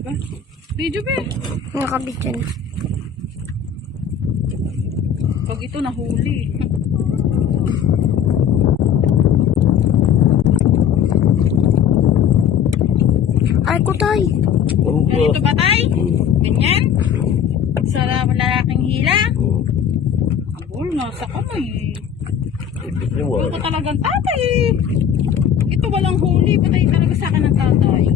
Video ba? Nakabit yan. Pag ito nahuli. Ay, kutay. Ganito ba tay? Ganyan? Sa lalaking hila? Abol, nasa kamay. Ito talagang tatay. Ito walang huli. Patay talaga sa akin ng tatay.